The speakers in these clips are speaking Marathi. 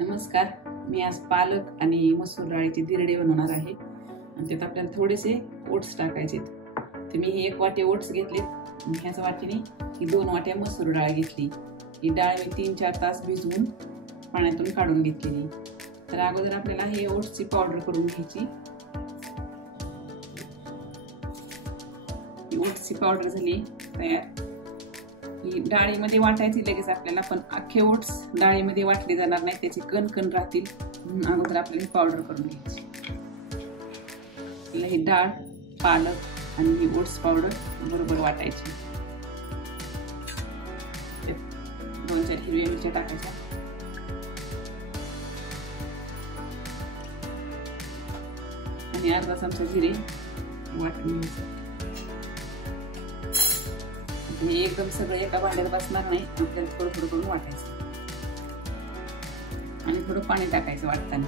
नमस्कार, मी आज पालक आणि मसूर डाळीची धिरडे बनवणार आहे आणि त्यात आपल्याला थोडेसे ओट्स टाकायचे. तर मी ही 1 वाटी ओट्स घेतले. ह्याच वाटीने ही 2 वाट्या मसूर डाळ घेतली. ही डाळ मी 3-4 तास भिजवून पाण्यातून काढून घेतलेली. तर अगोदर आपल्याला हे ओट्सची पावडर करून घ्यायची. ओट्सची पावडर झाली तयार. ही डाळीमध्ये वाटायची लगेच आपल्याला, पण अख्खे ओट्स डाळीमध्ये वाटले जाणार नाही, त्याचे कण कण राहतील म्हणून अगोदर आपल्याला पावडर करून घ्यायची. ही डाळ, पालक आणि ही ओट्स पावडर बरोबर वाटायची. 2-4 हिरव्या मिरच्या टाकायच्या आणि अर्धा चमचा जिरे वाटून घ्यायचं. हे एकदम सगळं एका भांड्यात बसणार नाही, आपल्याला थोडं थोडं करून वाटायचं आणि थोडं पाणी टाकायचं वाटताना.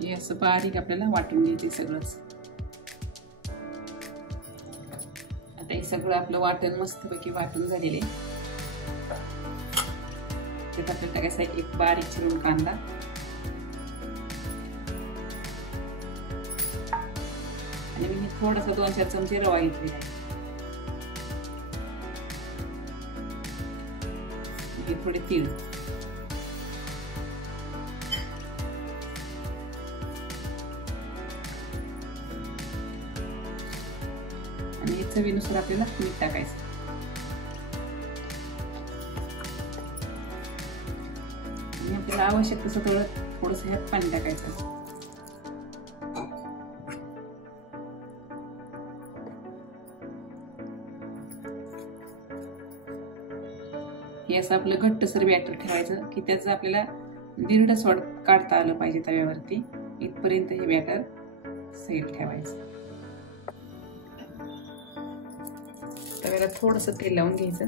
हे असं बारीक आपल्याला वाटून घ्यायचे सगळंच. आता हे सगळं आपलं वाटण मस्तपैकी वाटून झालेले. त्यात आपल्याला टाकायचा एक बारीक चिरून कांदा आणि मी थोडासा 2-4 चमचे रवा घेतलेला आहे. हे थोडे तीळ आणि चवीनुसार आपल्याला मीठ टाकायचं. आणि आपल्याला आवश्यक तसं थोडंसं ह्यात पाणी टाकायचं. हे असं आपलं घट्टसर बॅटर ठेवायचं की त्याचं आपल्याला धिरडं सोड काढता आलं पाहिजे तव्यावरती. इथपर्यंत हे बॅटर साईड ठेवायचं. तव्याला थोडंसं तेल लावून घ्यायचं.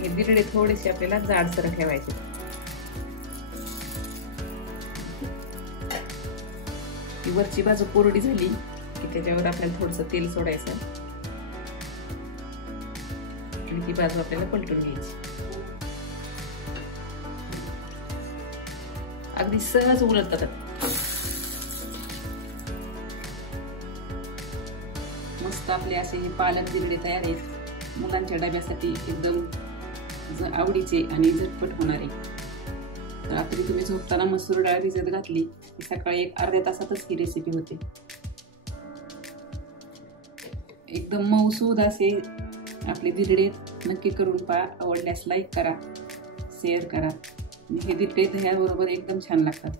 हे धिरडे थोडेसे आपल्याला जाडसर ठेवायचे. ही वरची बाजू कोरडी झाली की त्याच्यावर आपल्याला थोडंसं तेल सोडायचं आणि ती बाजू आपल्याला पलटून घ्यायची. अगदी सहज उलटतात. मस्त आपले असे हे पालक धिरडे तयार आहेत. मुलांच्या डब्यासाठी एकदम आवडीचे आणि झटपट होणारे. रात्री तुम्ही झोपताना मसूर डाळ भिजत घातली की सकाळी 1 अर्ध्या तासातच ही रेसिपी होते. एकदम मऊसूद असे आपले धिरडे नक्की करून पहा. आवडल्यास लाईक करा, शेअर करा. हे धिरडे दह्याबरोबर एकदम छान लागतात.